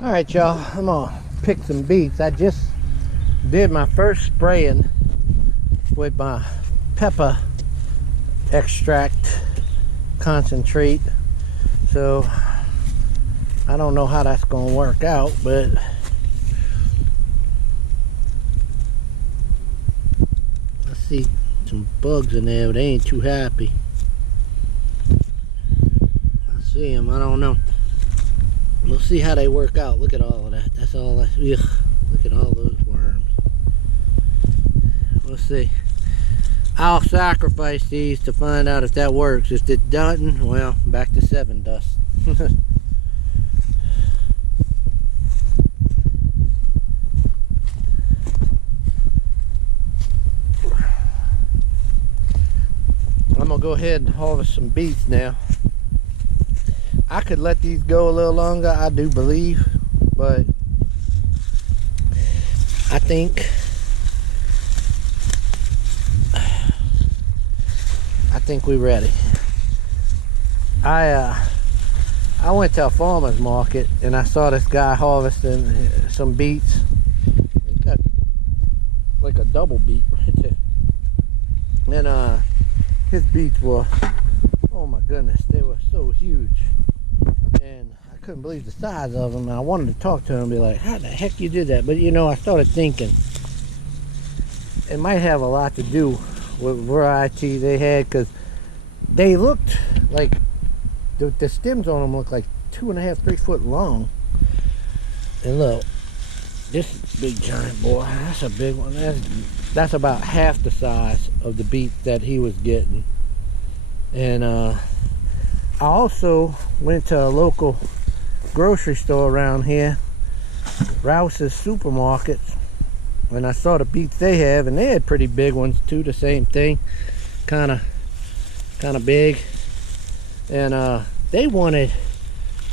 All right, y'all, I'm gonna pick some beets. I just did my first spraying with my pepper extract concentrate, so I don't know how that's gonna work out, but I see some bugs in there, but they ain't too happy. I see them. I don't know. We'll see how they work out. Look at all of that. That's all. Ugh. Look at all those worms. We'll see. I'll sacrifice these to find out if that works. If it doesn't, well, back to 7 dust. I'm gonna go ahead and harvest some beets now. I could let these go a little longer, I do believe, but I think we're ready. I went to a farmer's market and I saw this guy harvesting some beets. He got like a double beet right there. And his beets were, oh my goodness, they were so huge. And I couldn't believe the size of them. And I wanted to talk to him and be like, how the heck you did that? But you know, I started thinking it might have a lot to do with variety they had, because they looked like the stems on them looked like 2.5–3 foot long. And look, this big giant boy, that's a big one. That's about half the size of the beet that he was getting. And I also went to a local grocery store around here, Rouse's Supermarkets, and I saw the beets they have, and they had pretty big ones too, the same thing, kind of big. And they wanted,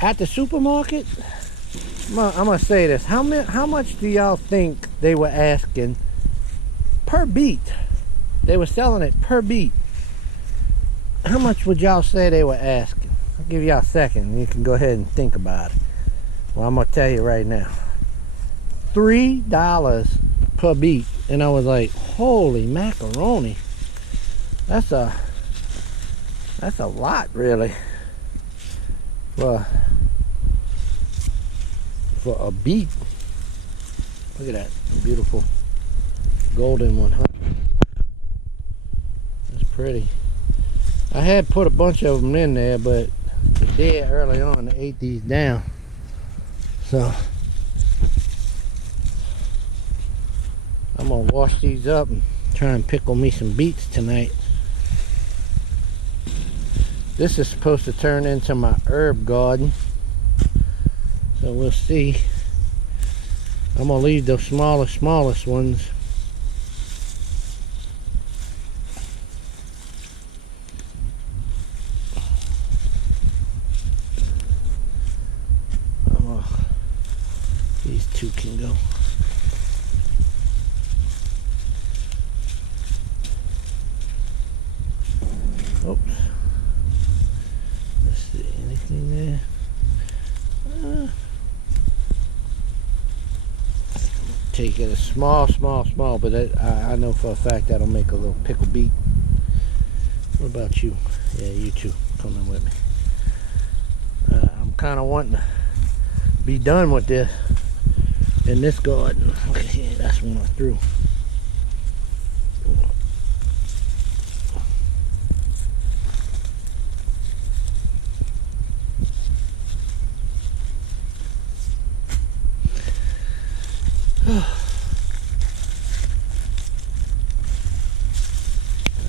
at the supermarket, I'm gonna say this, how much do y'all think they were asking per beet? They were selling it per beet. How much would y'all say they were asking? I'll give y'all a second and you can go ahead and think about it. Well, I'm gonna tell you right now, $3 per beet. And I was like, holy macaroni, that's a lot, really, for a beet. Look at that beautiful golden one, huh? That's pretty. I had put a bunch of them in there, but the deer early on they ate these down. So I'm gonna wash these up and try and pickle me some beets tonight. This is supposed to turn into my herb garden, so we'll see. I'm gonna leave the smallest ones. These two can go. Oops. Let's see, anything there? Take it a small, but I know for a fact that'll make a little pickle beet. What about you? Yeah, you two coming with me. I'm kind of wanting to be done with this in this garden. Okay, yeah, that's one I threw.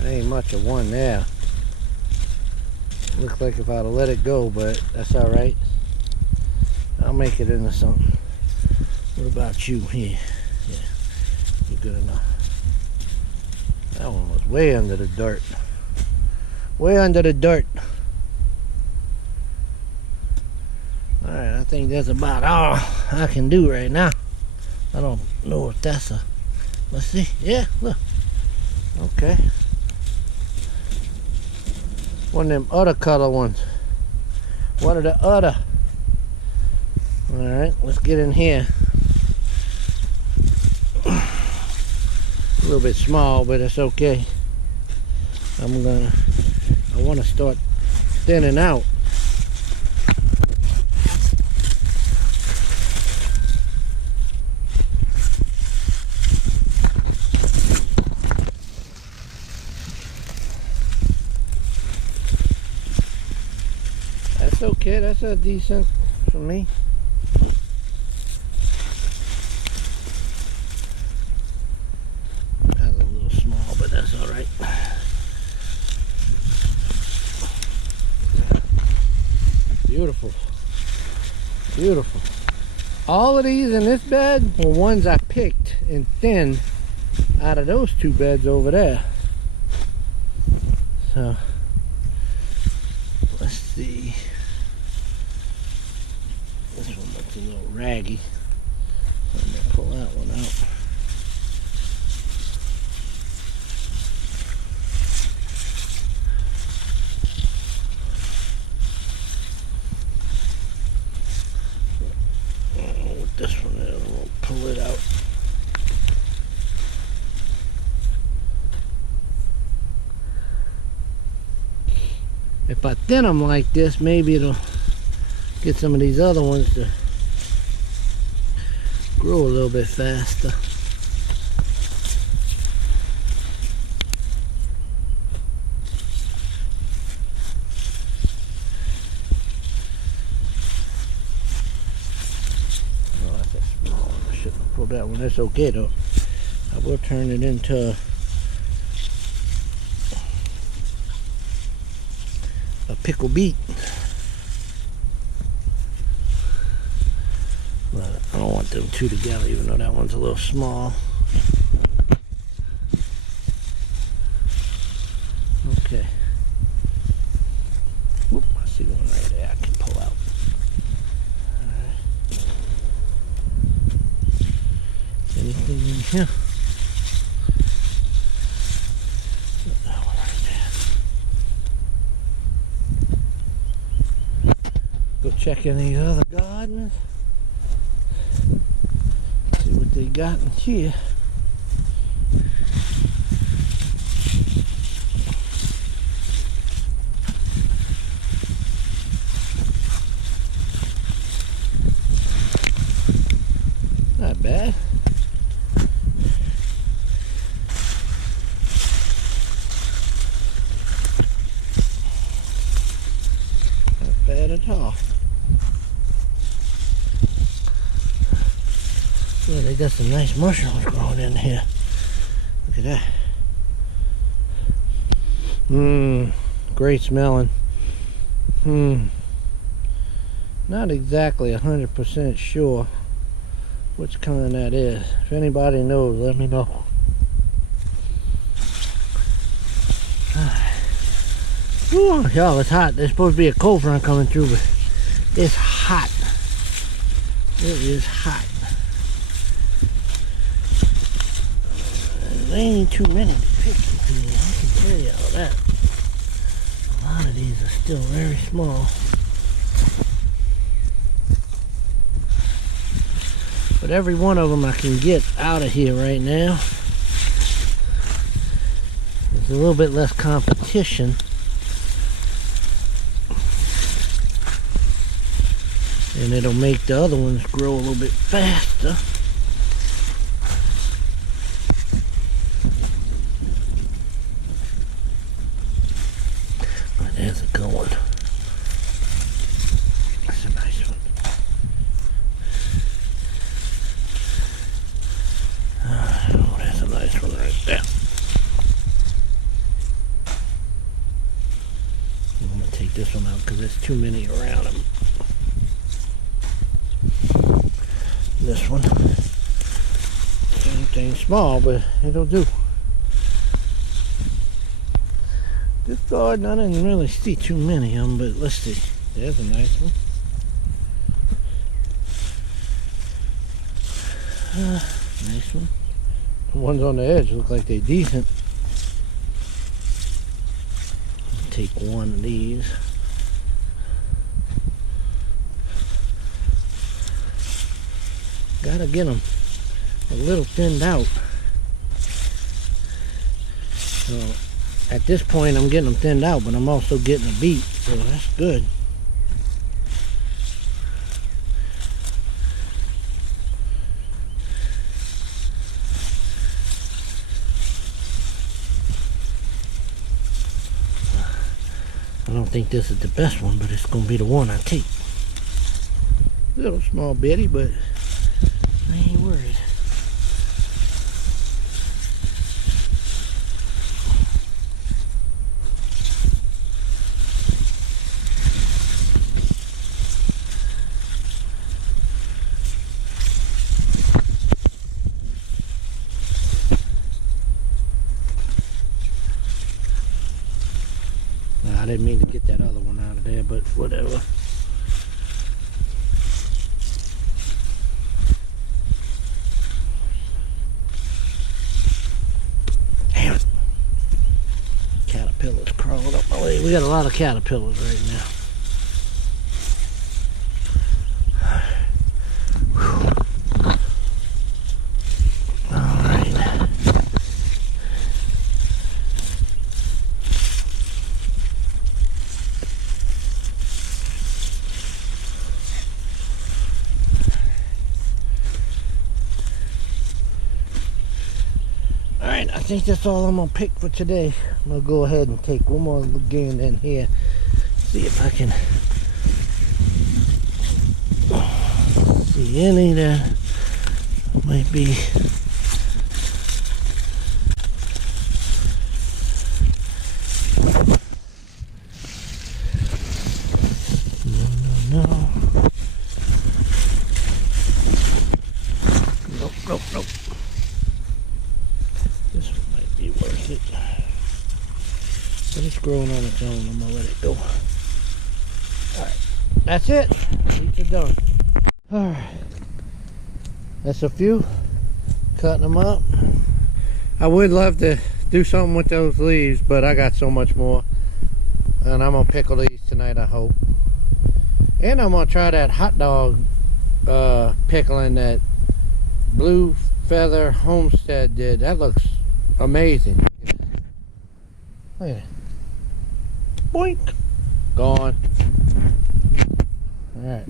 There ain't much of one there. Looks like if I'd have let it go, but that's all right. I'll make it into something. What about you here? Yeah, you're good enough. That one was way under the dirt. Way under the dirt. Alright, I think that's about all I can do right now. I don't know if that's a... Let's see. Yeah, look. Okay. One of them other color ones. One of the other. Alright, let's get in here. A little bit small, but it's okay. I want to start thinning out. That's okay, that's a decent for me. That's a little small, but that's alright. Beautiful. Beautiful. All of these in this bed were ones I picked and thinned out of those two beds over there. So, let's see. This one looks a little raggy. So I'm going to pull that one out. With this one there, we'll pull it out. If I thin them like this, maybe it'll get some of these other ones to grow a little bit faster. Oh, that's a small one. I shouldn't have pulled that one. That's okay though. I will turn it into a pickle beet. But I don't want them two together, even though that one's a little small. Okay. Whoop, I see one right there I can pull out. Alright. Anything in here? That one right there. Go check in these other gardens. See what they got in here. Not bad. Not bad at all. Yeah, they got some nice mushrooms growing in here. Look at that. Great smelling. Not exactly 100% sure which kind that is. If anybody knows, let me know. Ooh, y'all, it's hot. There's supposed to be a cold front coming through, but it's hot. It is hot. There ain't too many to pick here, I can tell you all that. A lot of these are still very small. But every one of them I can get out of here right now. There's a little bit less competition. And it'll make the other ones grow a little bit faster. There's a good one. That's a nice one. Oh, that's a nice one right there. I'm going to take this one out because there's too many around them. This one. Same thing, small, but it'll do. This garden, I didn't really see too many of them, but let's see. There's a nice one. Nice one. The ones on the edge look like they're decent. I'll take one of these. Gotta get them a little thinned out. So at this point I'm getting them thinned out, but I'm also getting a beet, so that's good. I don't think this is the best one, but it's gonna be the one I take. A little small bitty, but I ain't worried. I didn't mean to get that other one out of there, but whatever. Damn it. Caterpillars crawling up my leg. We got a lot of caterpillars right now. Alright, I think that's all I'm gonna pick for today. I'm gonna go ahead and take one more gander in here. See if I can see any that might be. No. Nope. This one might be worth it. But it's growing on its own. I'm gonna let it go. Alright. That's it. Beets are done. Alright. That's a few. Cutting them up. I would love to do something with those leaves, but I got so much more. And I'm gonna pickle these tonight, I hope. And I'm gonna try that hot dog pickling that Blue Feather Homestead did. That looks amazing. Look at it. Boink. Gone. Alright.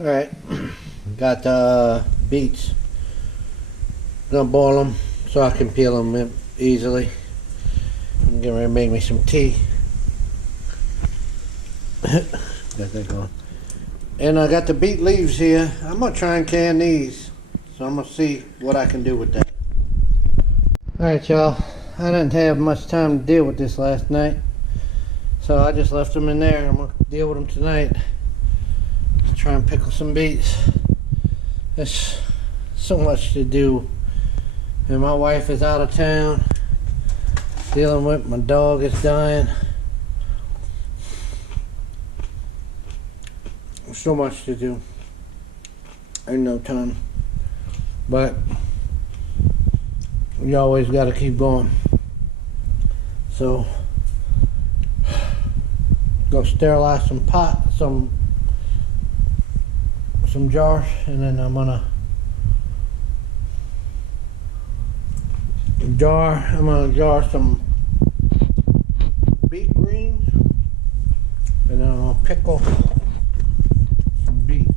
Alright, got beets. Gonna boil them so I can peel them easily. I'm getting ready to make me some tea. Got that going. And I got the beet leaves here. I'm gonna try and can these. So I'm gonna see what I can do with that. Alright y'all, I didn't have much time to deal with this last night. So I just left them in there. I'm gonna deal with them tonight. Try and pickle some beets. There's so much to do, and my wife is out of town dealing with my dog is dying. So much to do. Ain't no time, but you always got to keep going. So go sterilize some jars, and then I'm gonna jar some beet greens, and then I'm gonna pickle some beets.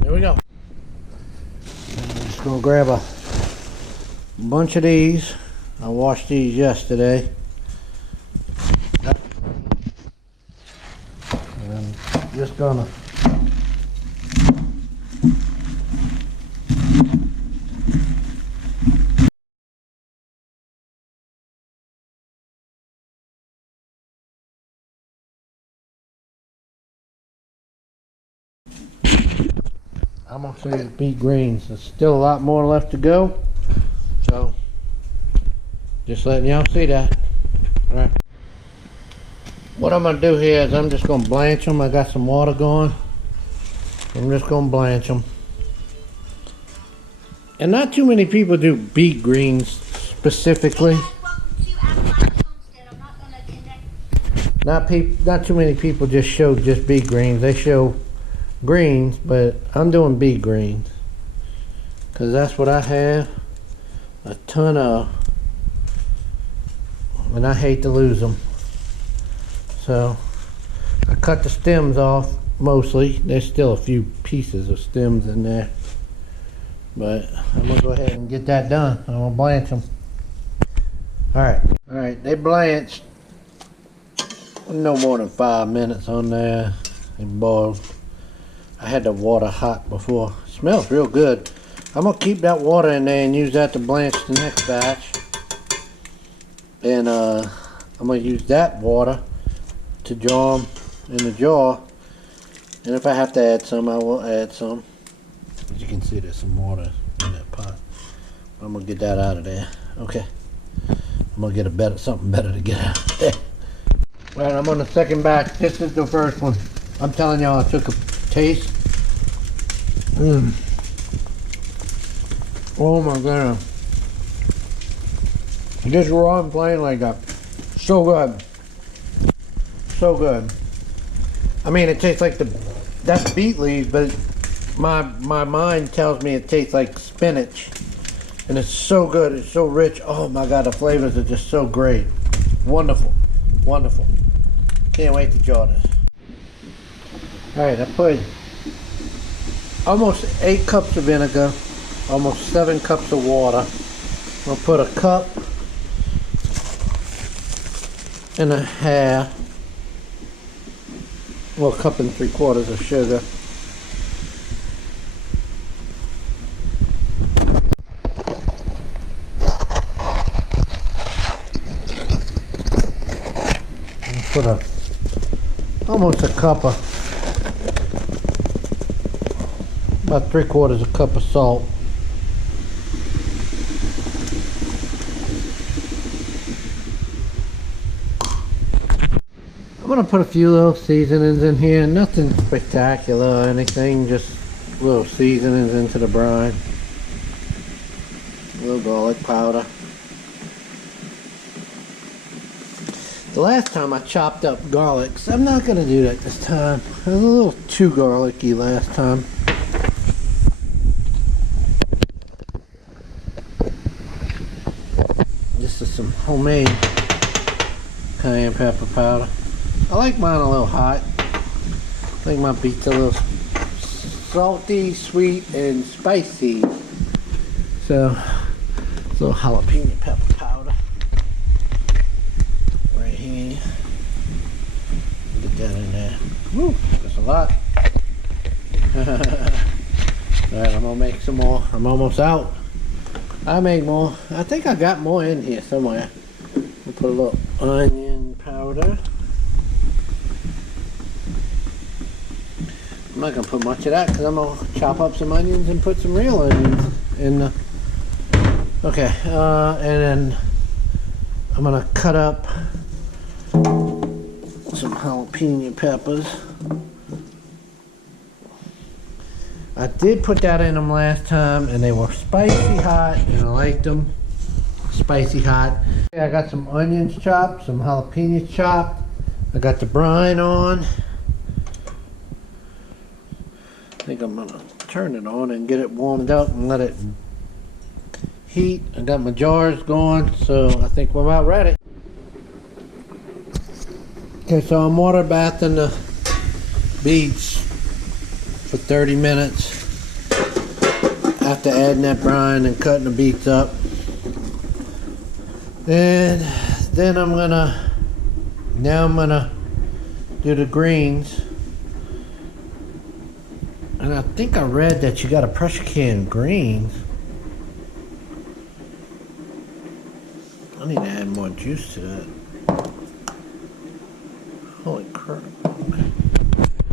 There we go. And I'm just gonna grab a bunch of these. I washed these yesterday. Just just gonna I'm gonna say it's beet greens. There's still a lot more left to go, so just letting y'all see that. All right. What I'm gonna do here is I'm just gonna blanch them. I got some water going. I'm just gonna blanch them. And not too many people do beet greens specifically. Not too many people just show just beet greens. They show greens, but I'm doing beet greens because that's what I have a ton of, and I hate to lose them. So I cut the stems off mostly. There's still a few pieces of stems in there, but I'm gonna go ahead and get that done. I'm gonna blanch them. All right, they blanched no more than 5 minutes on there. They boiled. I had the water hot before. It smells real good. I'm gonna keep that water in there and use that to blanch the next batch. And I'm gonna use that water to jar them in the jar. And if I have to add some, I will add some. As you can see, there's some water in that pot. I'm gonna get that out of there. Okay. I'm gonna get something better to get out of there. Alright, I'm on the second batch. This is the first one. I'm telling y'all, I took a taste. Oh my god. Just raw and plain like that. So good. So good. I mean, it tastes like that's beet leaves, but my mind tells me it tastes like spinach. And it's so good. It's so rich. Oh my god, the flavors are just so great. Wonderful. Wonderful. Can't wait to jar this. Alright, I put almost 8 cups of vinegar, almost 7 cups of water. I'll put a cup and a half, well, a cup and 3/4 of sugar. And put almost a cup of, about 3/4 a cup of salt. I'm gonna put a few little seasonings in here, nothing spectacular or anything, just little seasonings into the brine. A little garlic powder. The last time I chopped up garlic, so I'm not gonna do that this time. It was a little too garlicky last time. This is some homemade cayenne pepper powder. I like mine a little hot. I think my beets a little salty, sweet, and spicy. So, a little jalapeno pepper powder right here. Get that in there. Woo, that's a lot. Alright, I'm gonna make some more. I'm almost out. I make more. I think I got more in here somewhere. I'll put a little onion powder. I'm not gonna put much of that because I'm gonna chop up some onions and put some real onions in the. Okay, and then I'm gonna cut up some jalapeno peppers. I did put that in them last time and they were spicy hot and I liked them spicy hot. I got some onions chopped, some jalapenos chopped. I got the brine on. I think I'm gonna turn it on and get it warmed up and let it heat. I got my jars going, so I think we're about ready. Okay, so I'm water bathing the beets for 30 minutes after adding that brine and cutting the beets up. And then I'm gonna do the greens. And I think I read that you got to pressure can greens. I need to add more juice to that. Holy crap.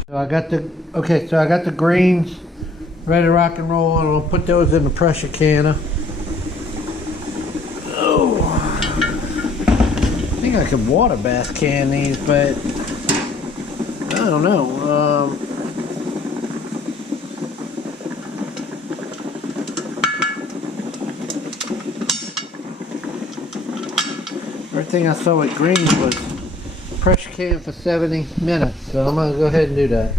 So I got the greens ready to rock and roll, and I'll put those in the pressure canner. Oh, I think I could water bath can these, but I don't know. Everything I saw with greens was pressure can for 70 minutes, so I'm gonna go ahead and do that.